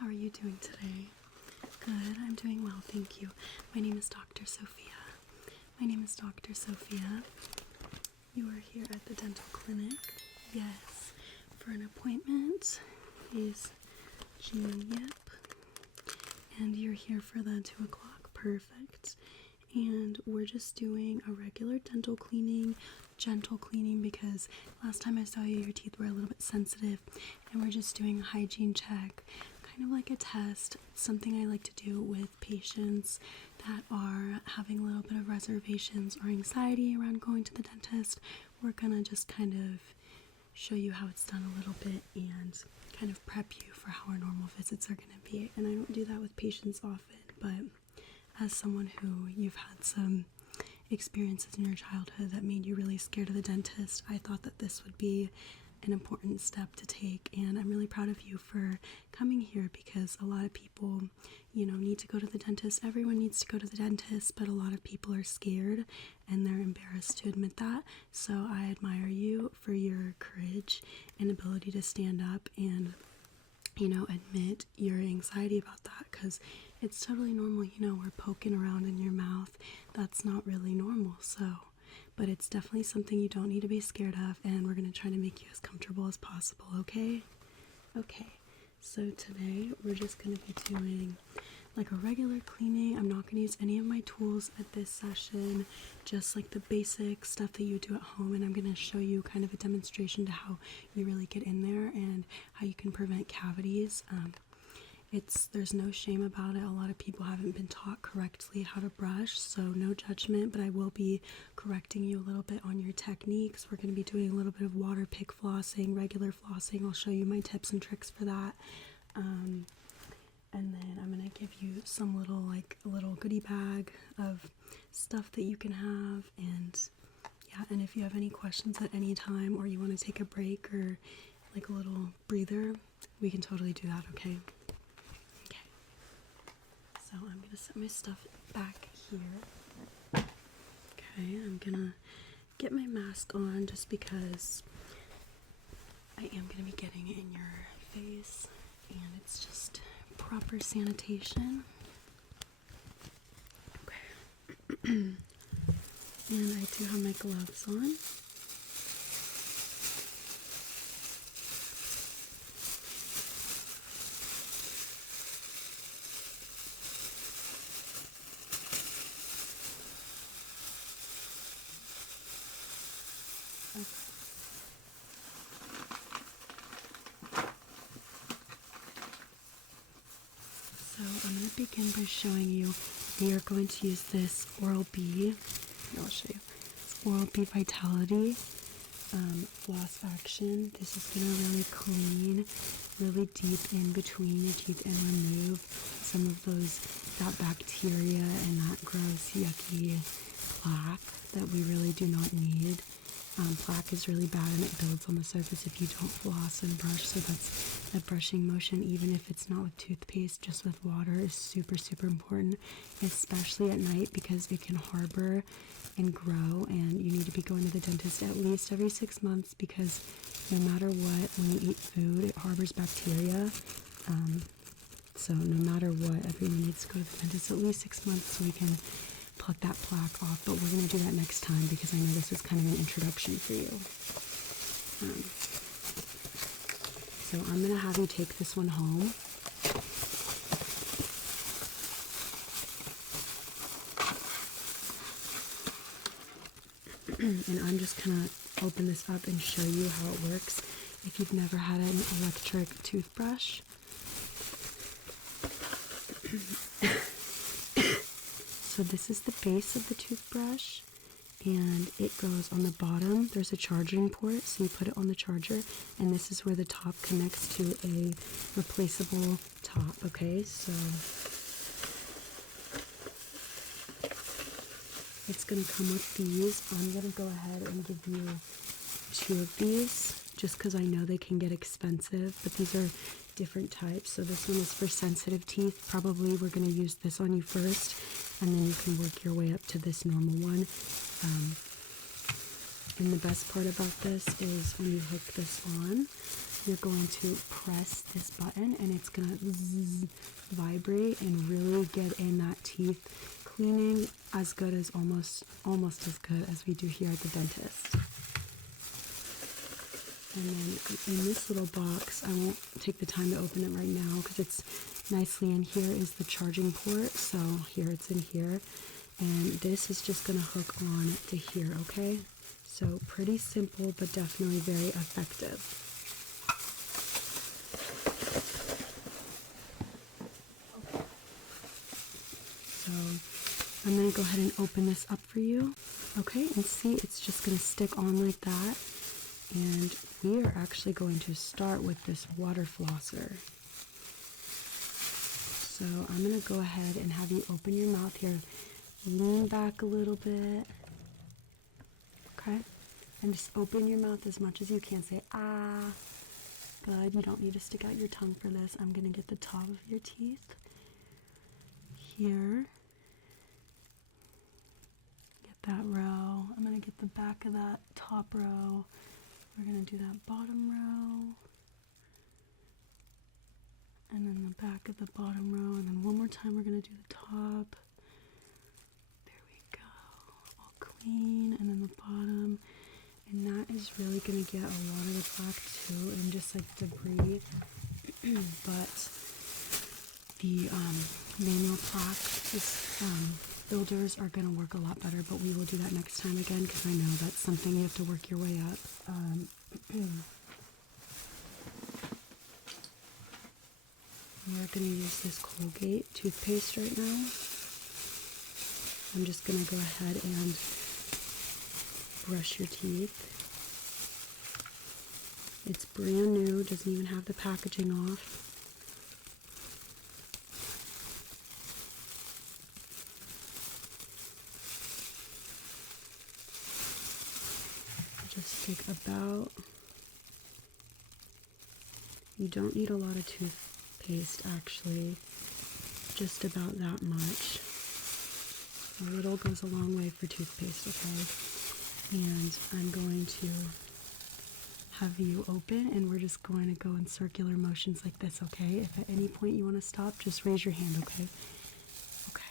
How are you doing today? Good, I'm doing well, thank you. My name is Dr. Sophia. You are here at the dental clinic. Yes, for an appointment is Jean. Yep. And you're here for the 2 o'clock. Perfect. And we're just doing a regular dental cleaning, gentle cleaning, because last time I saw you, your teeth were a little bit sensitive, and we're just doing a hygiene check, kind of like a test. It's something I like to do with patients that are having a little bit of reservations or anxiety around going to the dentist. We're gonna just kind of show you how it's done a little bit and kind of prep you for how our normal visits are gonna be. And I don't do that with patients often, but as someone who you've had some experiences in your childhood that made you really scared of the dentist, I thought that this would be an important step to take, and I'm really proud of you for coming here, because a lot of people, need to go to the dentist. Everyone needs to go to the dentist, but a lot of people are scared and they're embarrassed to admit that. So I admire you for your courage and ability to stand up and admit your anxiety about that, because it's totally normal. We're poking around in your mouth. That's not really normal. But it's definitely something you don't need to be scared of, and we're going to try to make you as comfortable as possible, okay? Okay, so today we're just going to be doing like a regular cleaning. I'm not going to use any of my tools at this session, just like the basic stuff that you do at home, and I'm going to show you kind of a demonstration to how you really get in there and how you can prevent cavities. There's no shame about it. A lot of people haven't been taught correctly how to brush, so no judgment, but I will be correcting you a little bit on your techniques. We're going to be doing a little bit of water pick flossing, regular flossing. I'll show you my tips and tricks for that. And then I'm going to give you some a little goodie bag of stuff that you can have. And yeah, and if you have any questions at any time, or you want to take a break or like a little breather, we can totally do that, okay? So I'm going to set my stuff back here. Okay, I'm going to get my mask on just because I am going to be getting it in your face, and it's just proper sanitation. Okay. And I do have my gloves on. So I'm going to begin by showing you, we are going to use this Oral-B, I'll show you, it's Oral-B Vitality Floss Action. This is going to really clean, really deep in between your teeth and remove some of that bacteria and that gross, yucky plaque that we really do not need. Plaque is really bad, and it builds on the surface if you don't floss and brush, so that brushing motion, even if it's not with toothpaste, just with water, is super, super important, especially at night, because it can harbor and grow, and you need to be going to the dentist at least every 6 months, because no matter what, when you eat food, it harbors bacteria. So no matter what, everyone needs to go to the dentist at least 6 months so we can pluck that plaque off, but we're going to do that next time, because I know this is kind of an introduction for you. So I'm going to have you take this one home. And I'm just going to open this up and show you how it works if you've never had an electric toothbrush. So this is the base of the toothbrush, and it goes on the bottom. There's a charging port, so you put it on the charger, and this is where the top connects to a replaceable top, okay? So it's going to come with these. I'm going to go ahead and give you 2 of these, just because I know they can get expensive, but these are different types. So this one is for sensitive teeth. Probably we're going to use this on you first, and then you can work your way up to this normal one. And the best part about this is when you hook this on, you're going to press this button and it's going to vibrate and really get in that teeth cleaning as good as almost as good as we do here at the dentist. And then in this little box, I won't take the time to open it right now because it's nicely in here, is the charging port. So here, it's in here. And this is just going to hook on to here, okay? So pretty simple, but definitely very effective. So I'm going to go ahead and open this up for you. Okay, and see, it's just going to stick on like that. And we are actually going to start with this water flosser. So I'm going to go ahead and have you open your mouth here. Lean back a little bit. Okay? And just open your mouth as much as you can. Say, ah. Good. You don't need to stick out your tongue for this. I'm going to get the top of your teeth. Here. Get that row. I'm going to get the back of that top row. We're going to do that bottom row. And then the back of the bottom row. And then one more time we're going to do the top. There we go. All clean. And then the bottom. And that is really going to get a lot of the plaque too. And just like debris. But the manual plaque builders are going to work a lot better. But we will do that next time again. Because I know that's something you have to work your way up. We're going to use this Colgate toothpaste right now. I'm just going to go ahead and brush your teeth. It's brand new, doesn't even have the packaging off. Just take about, you don't need a lot of toothpaste actually, just about that much. A little goes a long way for toothpaste, okay? And I'm going to have you open and we're just going to go in circular motions like this, okay? If at any point you want to stop, just raise your hand, okay? Okay.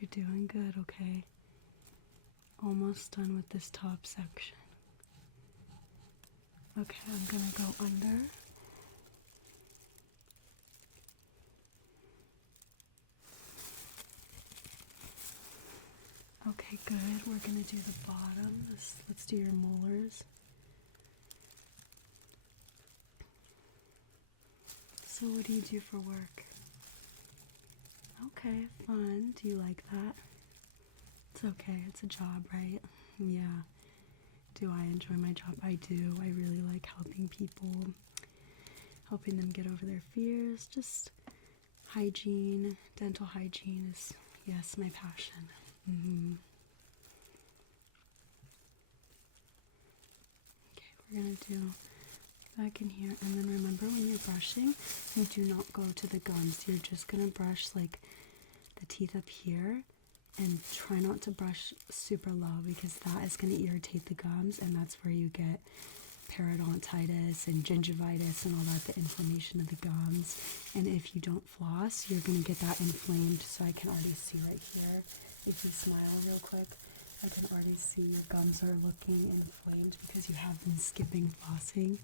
You're doing good, okay? Almost done with this top section. Okay, I'm gonna go under. Okay, good. We're gonna do the bottom. Let's do your molars. So what do you do for work? Okay, fun. Do you like that? It's okay. It's a job, right? Yeah. Do I enjoy my job? I do. I really like helping people, helping them get over their fears. Just hygiene, dental hygiene is, yes, my passion. Okay, we're going to do back in here. And then remember, when you're brushing, you do not go to the gums. You're just going to brush like the teeth up here. And try not to brush super low because that is going to irritate the gums, and that's where you get periodontitis and gingivitis and all that, the inflammation of the gums. And if you don't floss, you're going to get that inflamed. So I can already see right here, if you smile real quick, I can already see your gums are looking inflamed because you have been skipping flossing.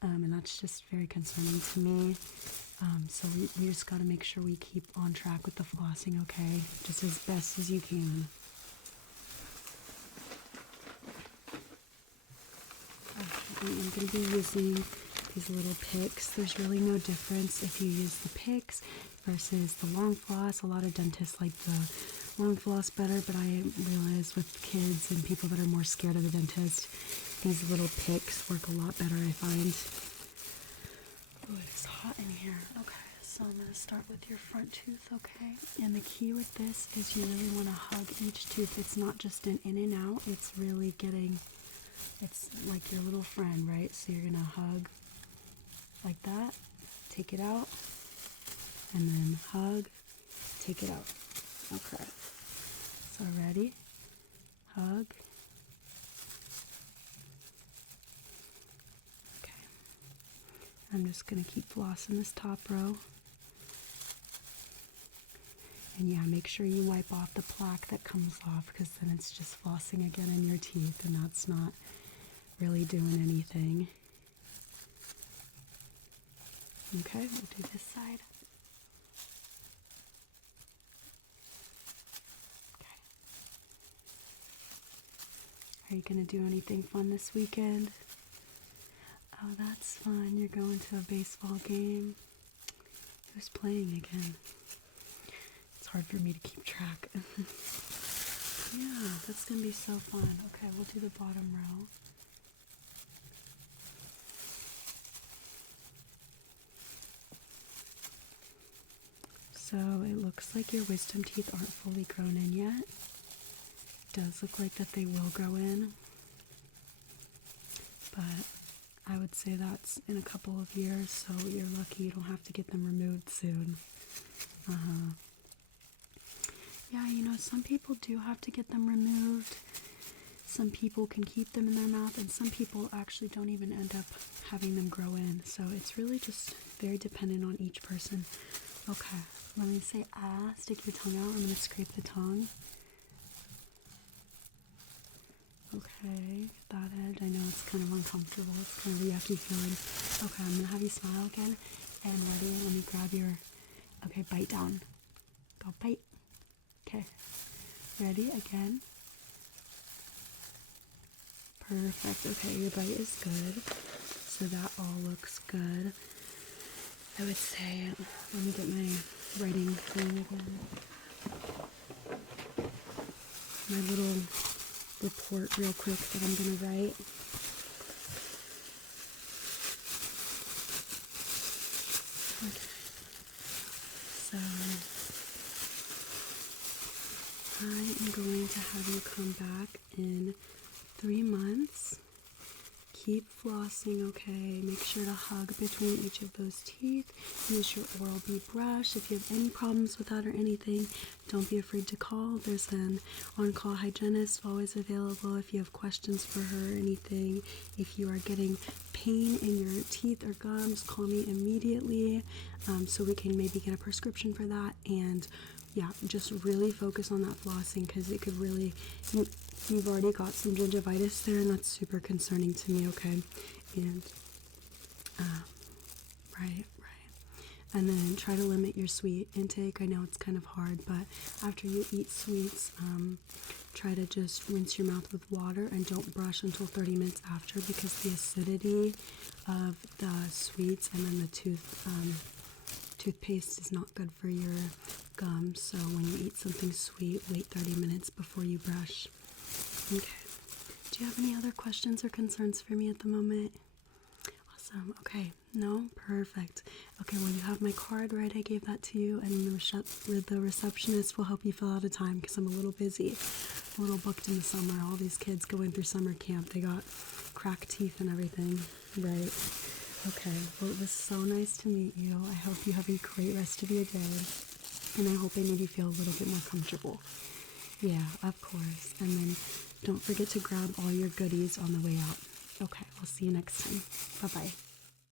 And that's just very concerning to me. So we just got to make sure we keep on track with the flossing, okay? Just as best as you can. Okay, I'm going to be using these little picks. There's really no difference if you use the picks versus the long floss. A lot of dentists like the long floss better, but I realize with kids and people that are more scared of the dentist, these little picks work a lot better, I find. Oh, it's hot in here. Okay, So I'm going to start with your front tooth, okay? And the key with this is you really want to hug each tooth. It's not just an in and out, it's really getting, it's like your little friend, right? So you're going to hug like that, take it out, and then hug, take it out. Okay. So ready? Hug. Okay. I'm just going to keep flossing this top row. And yeah, make sure you wipe off the plaque that comes off, because then it's just flossing again in your teeth, and that's not really doing anything. Okay, we'll do this side. Okay. Are you going to do anything fun this weekend? Oh, that's fun. You're going to a baseball game. Who's playing again? It's hard for me to keep track. Yeah, that's going to be so fun. Okay, we'll do the bottom row. So it looks like your wisdom teeth aren't fully grown in yet. Does look like that they will grow in, but I would say that's in a couple of years, so you're lucky you don't have to get them removed soon. Yeah, you know, some people do have to get them removed. Some people can keep them in their mouth, and some people actually don't even end up having them grow in. So it's really just very dependent on each person. Okay, let me say ah, stick your tongue out. I'm going to scrape the tongue. Okay, that edge. I know it's kind of uncomfortable. It's kind of a yucky feeling. Okay, I'm going to have you smile again. And ready? Let me grab your... Okay, bite down. Go bite. Okay. Ready? Again. Perfect. Okay, your bite is good. So that all looks good. I would say, let me get my writing thing again. My little report real quick that I'm going to write. Okay. So, I am going to have you come back in 3 months. Keep flossing, okay? Make sure to hug between each of those teeth. Use your Oral-B brush. If you have any problems with that or anything, don't be afraid to call. There's an on-call hygienist always available if you have questions for her or anything. If you are getting pain in your teeth or gums, call me immediately so we can maybe get a prescription for that. And yeah, just really focus on that flossing, because it could really... You've already got some gingivitis there, and that's super concerning to me, okay? And, right. And then try to limit your sweet intake. I know it's kind of hard, but after you eat sweets, try to just rinse your mouth with water and don't brush until 30 minutes after, because the acidity of the sweets and then the toothpaste is not good for your gums. So when you eat something sweet, wait 30 minutes before you brush. Okay. Do you have any other questions or concerns for me at the moment? Awesome. Okay. No? Perfect. Okay, well, you have my card, right? I gave that to you, and the receptionist will help you fill out a time, because I'm a little busy, a little booked in the summer. All these kids going through summer camp, they got cracked teeth and everything. Right. Okay. Well, it was so nice to meet you. I hope you have a great rest of your day, and I hope I made you feel a little bit more comfortable. Yeah, of course. And then don't forget to grab all your goodies on the way out. Okay, we'll see you next time. Bye-bye.